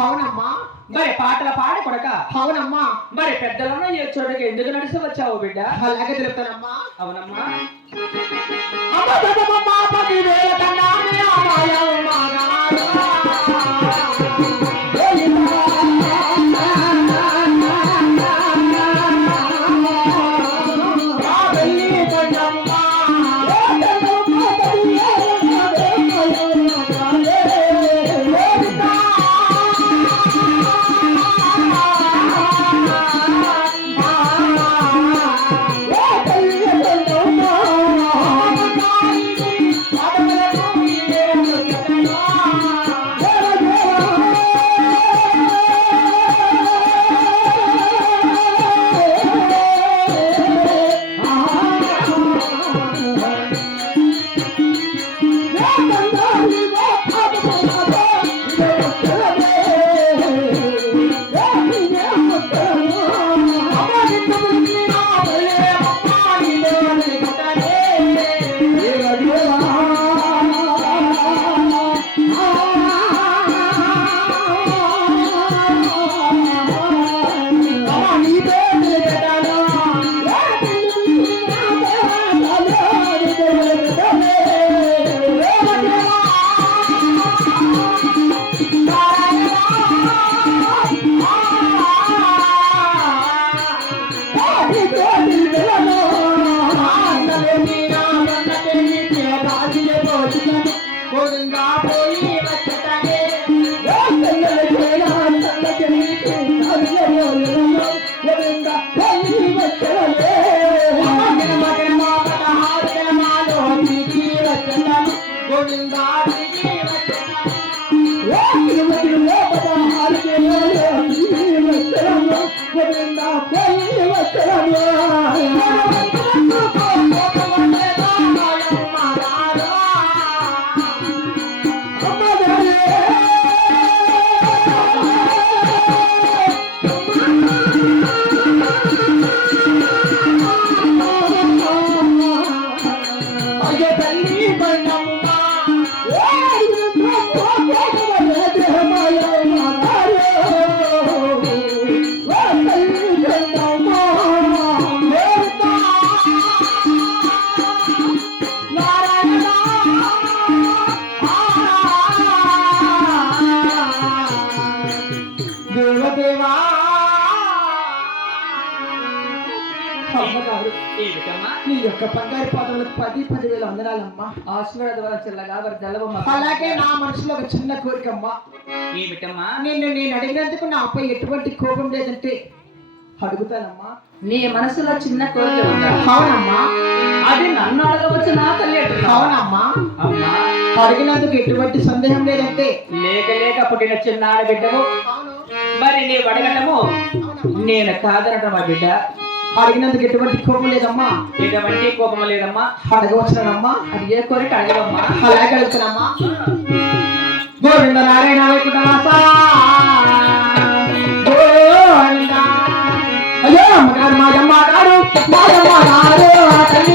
అవునమ్మా. మరి పాటల పాడి కొడక. అవునమ్మా. మరి పెద్దలను చూడక ఎందుకు నడిచి వచ్చావు బిడ్డ? అలాగే తెలుపుతానమ్మా. అవునమ్మా. Govinda యొక్క బంగారు పాదములకు 10,000 వందనాలమ్మా. ఆశీర్వాద చెల్లగా జల్లవమ్మ. అలాగే నా మనసులో ఒక చిన్న కోరికమ్మా. ఏమిటమ్మా? నేను అడిగినందుకు నాపై ఎటువంటి కోపం లేదంటే అడుగుతానమ్మా. నీ మనసులో చిన్న కోరిక ఉందా? అవునమ్మా. అది నన్ను అడగవచ్చు నా తల్లి. అవునమ్మా. అమ్మా అడిగినందుకు ఎటువంటి సందేహం లేదంటే లేక పుట్టిన చిన్న ఆడబిడ్డము మరి నీవు అడగటము నేను కాదనటమా బిడ్డ? అడిగినందుకు ఎటువంటి కోపం లేదమ్మా. ఎటువంటి కోపం లేదమ్మా. అడగవచ్చునమ్మా. అది ఏ కోరిక అడగవమ్మా. అలాగే అడుగుతున్నామ్మా. గోవింద నారాయణ వైకుంఠవాస గోవింద. అయ్యో అమ్మగారు మాయమ్మ గారు తల్లి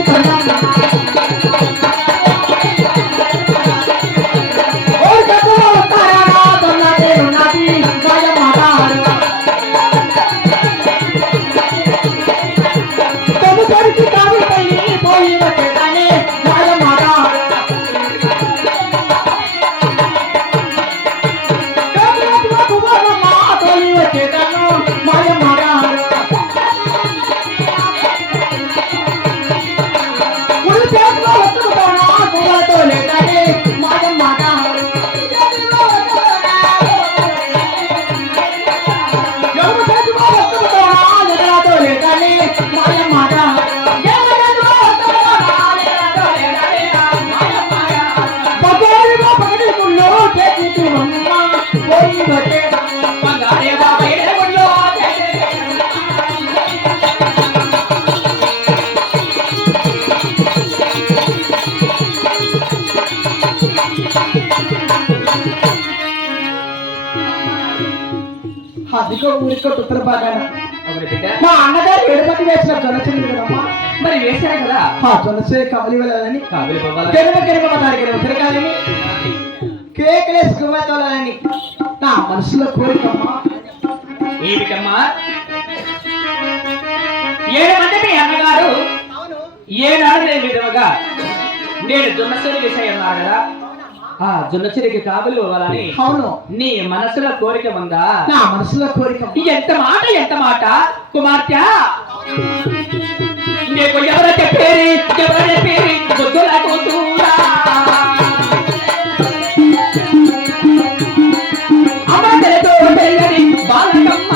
అదిగో ఊరికో ఉత్తర భాగాన మా అన్నగారు ఎడపతి వేసిన జొన్నచెండు కదమ్మా. మరి వేశారు కదా జొన్నచెండు కవలి వెళ్ళాలని కావాలి దానికి ఉత్తరకాలని కేకలేసి గుమ్మతోలని నా మనసులో కోరికమ్మా. ఏమిటమ్మా? 7 మంది మీ అన్నగారు ఏనాడు లేని విధముగా నేను జొన్నచెండు వేసాయన్నారు కదా. ఆ జొన్నచెరుకి కాబులు ఇవ్వాలని అవును నీ మనసులో కోరిక ఉందా? నా మనసులో కోరిక. ఎంత మాట కుమార్తె. నీకు ఎవరు చెప్పేరి బుద్ధుల కూతురా అమ్మతో తెలియని బాలకమ్మ